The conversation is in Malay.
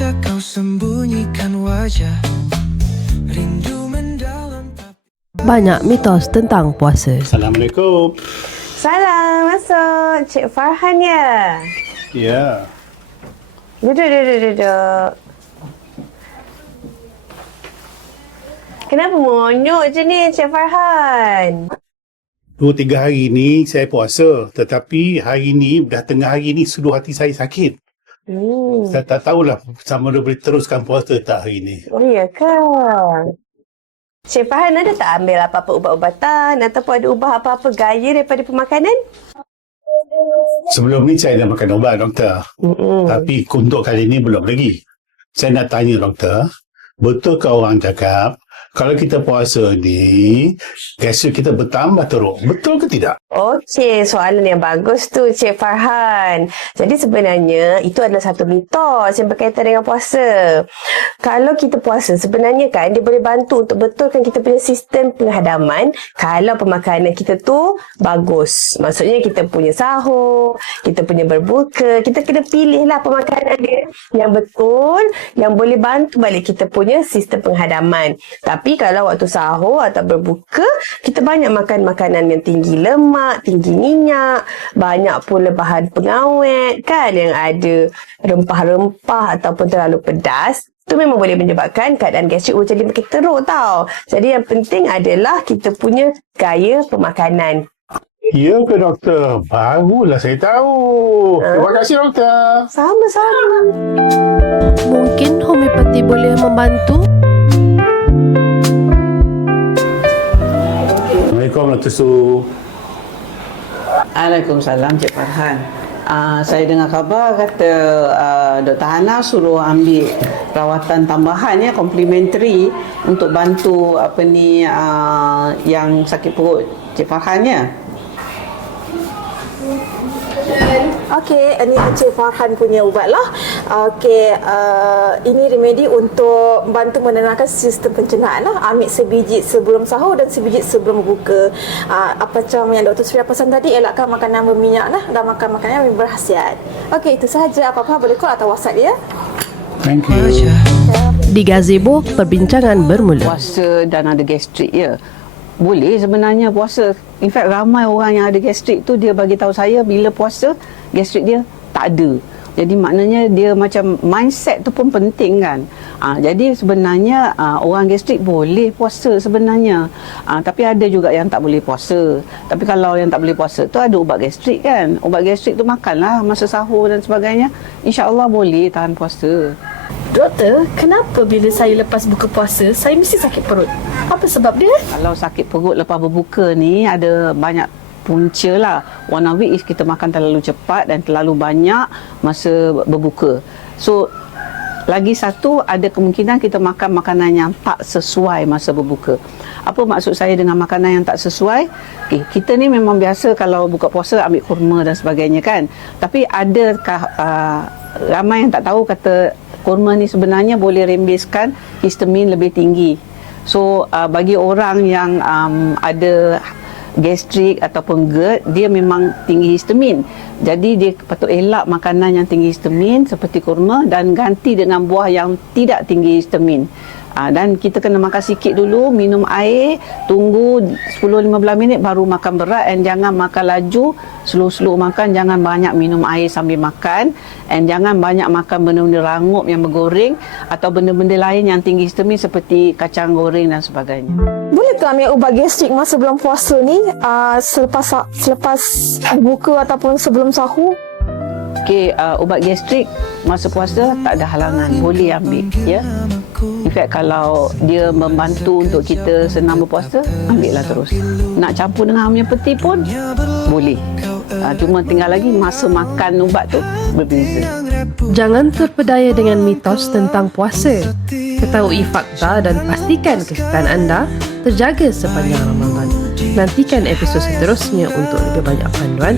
kau sembunyikan wajah Rindu mendalam tapi Banyak mitos tentang puasa. Assalamualaikum. Salam, masuk. Cik Farhan ya? Ya. Duduk, duduk, duduk. Kenapa monyok je ni, Cik Farhan? Dua tiga hari ni saya puasa. Tetapi hari ni, dah tengah hari ni seluruh hati saya sakit. Hmm. Saya tak tahulah sama ada boleh teruskan puasa tak hari ni. Oh, ya ke? Cik Farhan ada tak ambil apa-apa ubat-ubatan ataupun ada ubah apa-apa gaya daripada pemakanan? Sebelum ni saya dah makan ubat, doktor. Hmm. Tapi untuk kali ni belum lagi. Saya nak tanya, doktor. Betulkah orang cakap kalau kita puasa ni, gastrik kita bertambah teruk? Betul ke tidak? Okey, soalan yang bagus tu Cik Farhan. Jadi sebenarnya itu adalah satu mitos yang berkaitan dengan puasa. Kalau kita puasa sebenarnya kan dia boleh bantu untuk betulkan kita punya sistem penghadaman kalau pemakanan kita tu bagus. Maksudnya kita punya sahur, kita punya berbuka, kita kena pilihlah pemakanan dia yang betul yang boleh bantu balik kita punya sistem penghadaman. Tapi kalau waktu sahur atau berbuka, kita banyak makan makanan yang tinggi lemak, tinggi minyak, banyak pula bahan pengawet kan yang ada rempah-rempah ataupun terlalu pedas. Itu memang boleh menyebabkan keadaan gastrik oh, jadi makin teruk tau. Jadi yang penting adalah kita punya gaya pemakanan. Ya ke doktor? Barulah saya tahu. Terima kasih doktor. Sama-sama. Mungkin homeopati boleh membantu? Assalamualaikum Dr. Su. Waalaikumsalam Cik Farhan. Uh, saya dengar khabar kata uh, Dr. Hana suruh ambil rawatan tambahan ya komplementari untuk bantu apa ni uh, yang sakit perut Cik Farhan ya. Okey, ini Encik Farhan punya ubat lah. Okey, uh, ini remedi untuk bantu menenangkan sistem pencernaan lah. Ambil sebiji sebelum sahur dan sebiji sebelum buka. Uh, apa macam yang Dr. Surya pesan tadi, elakkan makanan berminyak lah dan makan makanan yang berhasiat. Okey, itu sahaja. Apa-apa boleh call atau WhatsApp dia. Thank you. Di gazebo, perbincangan bermula. Puasa dan ada gastrik ya. Boleh sebenarnya puasa. In fact ramai orang yang ada gastrik tu dia bagi tahu saya bila puasa gastrik dia tak ada. Jadi maknanya dia macam mindset tu pun penting kan. Ha, jadi sebenarnya ha, orang gastrik boleh puasa sebenarnya. Ha, tapi ada juga yang tak boleh puasa. Tapi kalau yang tak boleh puasa tu ada ubat gastrik kan. Ubat gastrik tu makanlah masa sahur dan sebagainya. InsyaAllah boleh tahan puasa. Doktor, kenapa bila saya lepas buka puasa, saya mesti sakit perut? Apa sebab dia? Kalau sakit perut lepas berbuka ni ada banyak punca lah. One of it is kita makan terlalu cepat dan terlalu banyak masa berbuka. So lagi satu ada kemungkinan kita makan makanan yang tak sesuai masa berbuka. Apa maksud saya dengan makanan yang tak sesuai? Okay, kita ni memang biasa kalau buka puasa ambil kurma dan sebagainya kan. Tapi adakah uh, ramai yang tak tahu kata kurma ni sebenarnya boleh rembeskan histamin lebih tinggi. So uh, bagi orang yang um, ada gastrik ataupun GERD dia memang tinggi histamin. Jadi dia patut elak makanan yang tinggi histamin seperti kurma dan ganti dengan buah yang tidak tinggi histamin. Ha, dan kita kena makan sikit dulu, minum air, tunggu 10-15 minit baru makan berat and jangan makan laju, slow-slow makan, jangan banyak minum air sambil makan and jangan banyak makan benda-benda rangup yang bergoreng atau benda-benda lain yang tinggi histamin seperti kacang goreng dan sebagainya. Boleh ke ambil ubat gastrik masa bulan puasa ni uh, selepas selepas buka ataupun sebelum sahur? Okey, uh, ubat gastrik masa puasa tak ada halangan, boleh ambil ya. Fact kalau dia membantu untuk kita senang berpuasa, ambillah terus. Nak campur dengan punya peti pun boleh. Uh, cuma tinggal lagi masa makan ubat tu berbeza. Jangan terpedaya dengan mitos tentang puasa. Ketahui fakta dan pastikan kesihatan anda terjaga sepanjang Ramadan. Nantikan episod seterusnya untuk lebih banyak panduan